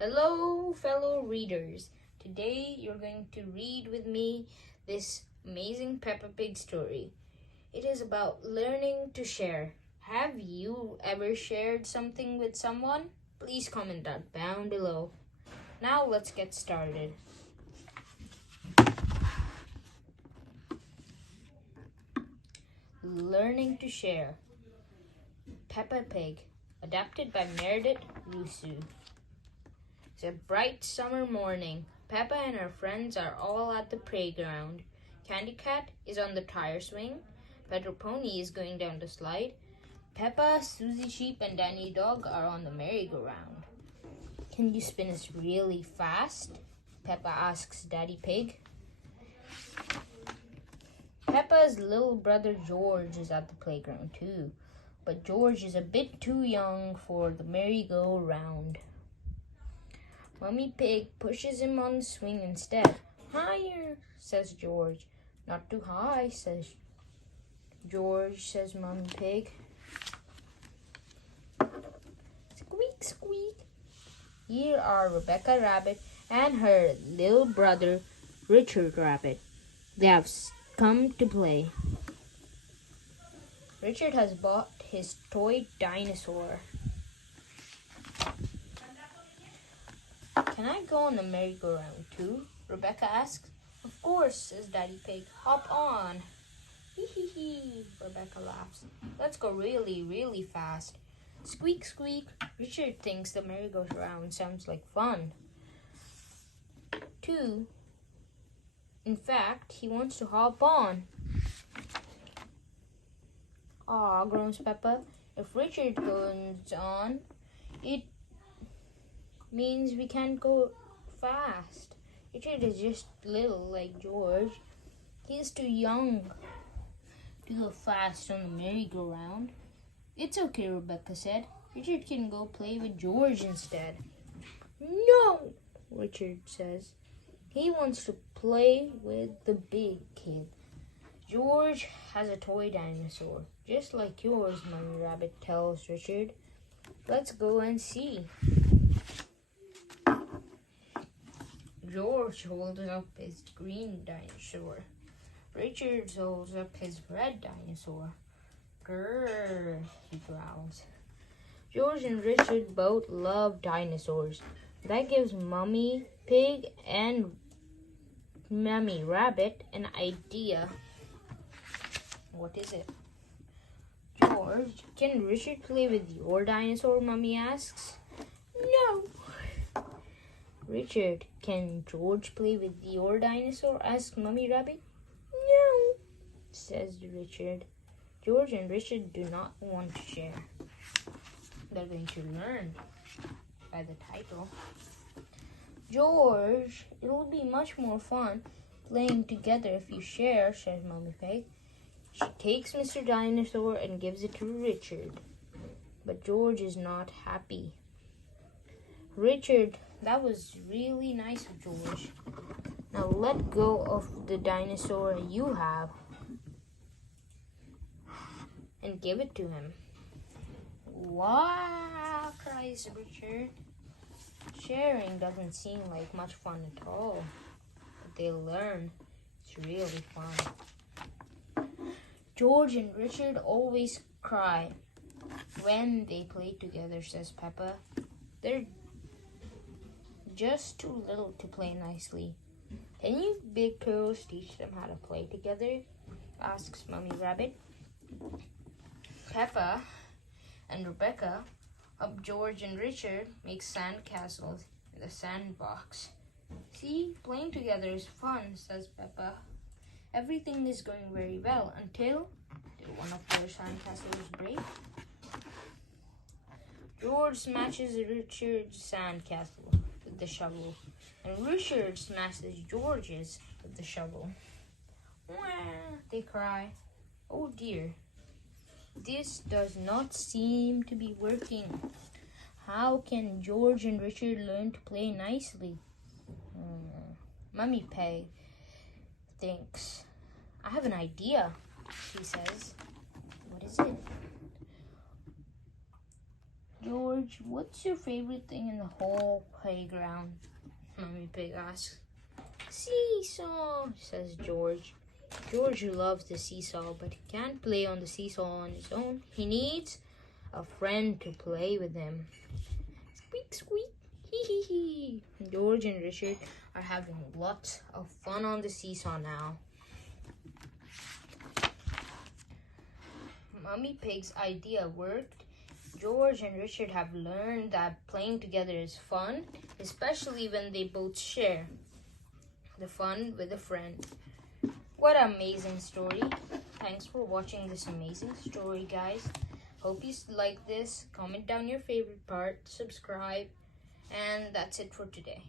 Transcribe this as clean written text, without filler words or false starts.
Hello, fellow readers. Today you're going to read with me this amazing Peppa Pig story. It is about learning to share. Have you ever shared something with someone? Please comment that down below. Now let's get started. Learning to share. Peppa Pig, adapted by Meredith Rusu. It's a bright summer morning. Peppa and her friends are all at the playground. Candy Cat is on the tire swing. Pedro Pony is going down the slide. Peppa, Susie Sheep, and Danny Dog are on the merry-go-round. Can you spin us really fast? Peppa asks Daddy Pig. Peppa's little brother George is at the playground too, but George is a bit too young for the merry-go-round. Mummy Pig pushes him on the swing instead. Higher, says George. Not too high, says George, says Mummy Pig. Squeak, squeak. Here are Rebecca Rabbit and her little brother Richard Rabbit. They have come to play. Richard has bought his toy dinosaur. Can I go on the merry-go-round too? Rebecca asks. Of course, says Daddy Pig. Hop on. Hee hee hee, Rebecca laughs. Let's go really, really fast. Squeak, squeak. Richard thinks the merry-go-round sounds like fun. Too. In fact, he wants to hop on. Aw, groans Peppa. If Richard goes on, it means we can't go fast. Richard is just little like George. He's too young to go fast on the merry-go-round. It's okay, Rebecca said. Richard can go play with George instead. No, Richard says. He wants to play with the big kid. George has a toy dinosaur, just like yours, Mummy Rabbit tells Richard. Let's go and see. George holds up his green dinosaur. Richard holds up his red dinosaur. Grrr, he growls. George and Richard both love dinosaurs. That gives Mummy Pig and Mummy Rabbit an idea. What is it? George, can Richard play with your dinosaur? Mummy asks. No. Richard, can George play with your dinosaur? Asks Mummy Rabbit. No, says Richard. George and Richard do not want to share. They're going to learn by the title. George, it will be much more fun playing together if you share, says Mummy Pig. She takes Mr. Dinosaur and gives it to Richard. But George is not happy. Richard, that was really nice of George. Now let go of the dinosaur you have and give it to him. Wow, cries Richard. Sharing doesn't seem like much fun at all. But they learn. It's really fun. George and Richard always cry when they play together, says Peppa. They're just too little to play nicely. Can you big girls teach them how to play together? Asks Mummy Rabbit. Peppa and Rebecca help George and Richard make sand castles in the sandbox. See, playing together is fun, says Peppa. Everything is going very well until one of their sandcastles break. George smashes Richard's sandcastle with the shovel, and Richard smashes George's with the shovel. Wah, they cry. Oh dear, this does not seem to be working. How can George and Richard learn to play nicely? Mummy Pig thinks. I have an idea, she says. What is it? George, what's your favorite thing in the whole playground? Mummy Pig asks. Seesaw, says George. George loves the seesaw, but he can't play on the seesaw on his own. He needs a friend to play with him. Squeak, squeak, hee hee hee. George and Richard are having lots of fun on the seesaw now. Mummy Pig's idea worked. George and Richard have learned that playing together is fun, especially when they both share the fun with a friend. What an amazing story. Thanks for watching this amazing story, guys. Hope you like this. Comment down your favorite part, subscribe, and that's it for today.